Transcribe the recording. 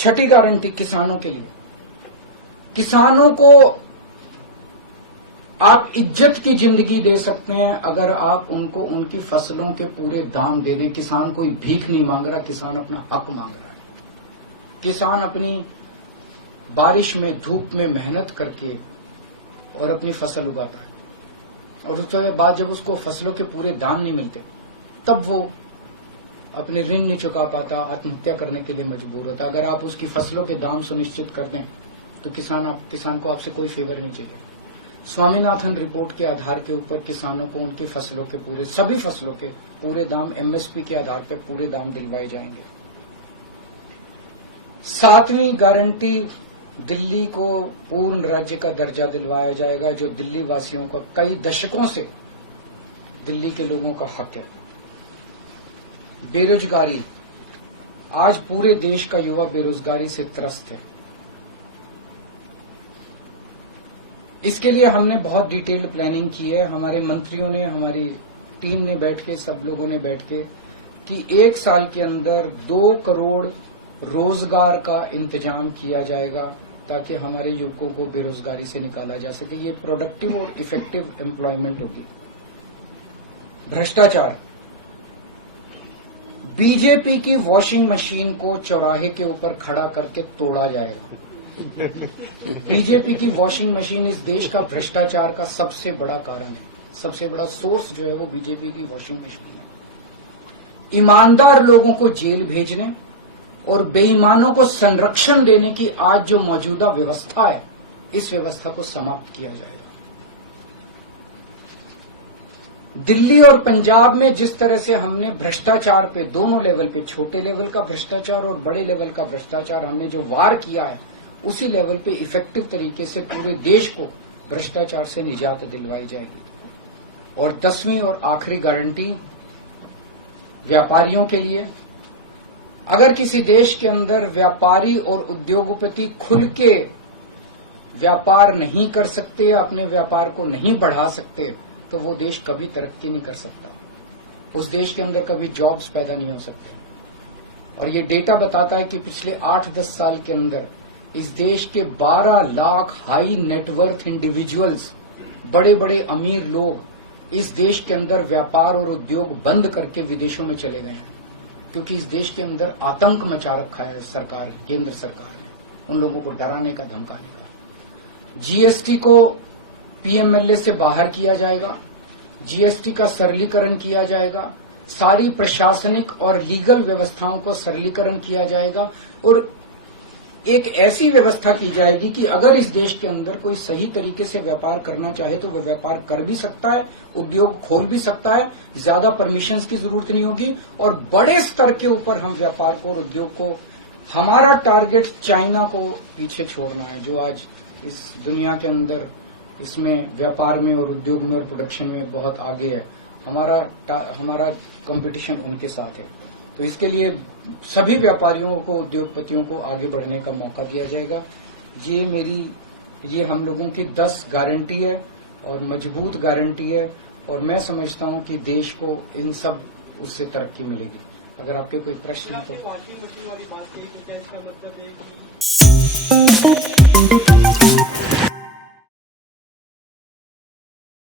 छठी guarantee किसानों के लिए। किसानों को आप इज्जत की जिंदगी दे सकते हैं अगर आप उनको उनकी फसलों के पूरे दाम दे दें। किसान कोई भीख नहीं मांग रहा, किसान अपना हक मांग रहा है। किसान अपनी बारिश में धूप में मेहनत करके और अपनी फसल उगाता है, और उसके बाद जब उसको फसलों के पूरे दाम नहीं मिलते तब वो अपने ऋण नहीं चुका पाता, आत्महत्या करने के लिए मजबूर होता। अगर आप उसकी फसलों के दाम सुनिश्चित कर दें तो किसान को आपसे कोई फेवर नहीं चाहिए। स्वामीनाथन रिपोर्ट के आधार के ऊपर किसानों को उनकी फसलों के सभी फसलों के पूरे दाम एमएसपी के आधार पर पूरे दाम दिलवाए जाएंगे। 7वीं गारंटी, दिल्ली को पूर्ण राज्य का दर्जा दिलवाया जाएगा, जो दिल्ली वासियों का कई दशकों से दिल्ली के लोगों का हक है। बेरोजगारी, आज पूरे देश का युवा बेरोजगारी से त्रस्त है। इसके लिए हमने बहुत डिटेल्ड प्लानिंग की है। हमारे मंत्रियों ने, हमारी टीम ने बैठ के, सब लोगों ने बैठ के कि 1 साल के अंदर 2 करोड़ रोजगार का इंतजाम किया जाएगा ताकि हमारे युवकों को बेरोजगारी से निकाला जा सके। ये प्रोडक्टिव और इफेक्टिव एम्प्लॉयमेंट होगी। भ्रष्टाचार, बीजेपी की वॉशिंग मशीन को चौराहे के ऊपर खड़ा करके तोड़ा जाएगा। बीजेपी की वॉशिंग मशीन इस देश का भ्रष्टाचार का सबसे बड़ा कारण है। सबसे बड़ा सोर्स जो है वो बीजेपी की वॉशिंग मशीन है। ईमानदार लोगों को जेल भेजने और बेईमानों को संरक्षण देने की आज जो मौजूदा व्यवस्था है, इस व्यवस्था को समाप्त किया जाएगा। दिल्ली और पंजाब में जिस तरह से हमने भ्रष्टाचार पे दोनों लेवल पे, छोटे लेवल का भ्रष्टाचार और बड़े लेवल का भ्रष्टाचार, हमने जो वार किया है, उसी लेवल पे इफेक्टिव तरीके से पूरे देश को भ्रष्टाचार से निजात दिलवाई जाएगी। और 10वीं और आखिरी गारंटी व्यापारियों के लिए। अगर किसी देश के अंदर व्यापारी और उद्योगपति खुल के व्यापार नहीं कर सकते, अपने व्यापार को नहीं बढ़ा सकते, तो वो देश कभी तरक्की नहीं कर सकता। उस देश के अंदर कभी जॉब्स पैदा नहीं हो सकते। और ये डेटा बताता है कि पिछले 8-10 साल के अंदर इस देश के 12 लाख हाई नेटवर्थ इंडिविजुअल्स, बड़े बड़े अमीर लोग इस देश के अंदर व्यापार और उद्योग बंद करके विदेशों में चले गए हैं, क्योंकि इस देश के अंदर आतंक मचा रखा है सरकार, केंद्र सरकार, उन लोगों को डराने का, धमकाने का। जीएसटी को पीएमएलए से बाहर किया जाएगा, जीएसटी का सरलीकरण किया जाएगा, सारी प्रशासनिक और लीगल व्यवस्थाओं को सरलीकरण किया जाएगा, और एक ऐसी व्यवस्था की जाएगी कि अगर इस देश के अंदर कोई सही तरीके से व्यापार करना चाहे तो वह व्यापार कर भी सकता है, उद्योग खोल भी सकता है, ज्यादा परमिशंस की जरूरत नहीं होगी, और बड़े स्तर के ऊपर हम व्यापार को और उद्योग को, हमारा टारगेट चाइना को पीछे छोड़ना है, जो आज इस दुनिया के अंदर इसमें व्यापार में और उद्योग में और प्रोडक्शन में बहुत आगे है। हमारा कंपटीशन उनके साथ है। तो इसके लिए सभी व्यापारियों को, उद्योगपतियों को आगे बढ़ने का मौका दिया जाएगा। ये हम लोगों की 10 गारंटी है और मजबूत गारंटी है, और मैं समझता हूं कि देश को इन सब उससे तरक्की मिलेगी। अगर आपके कोई प्रश्न है तो।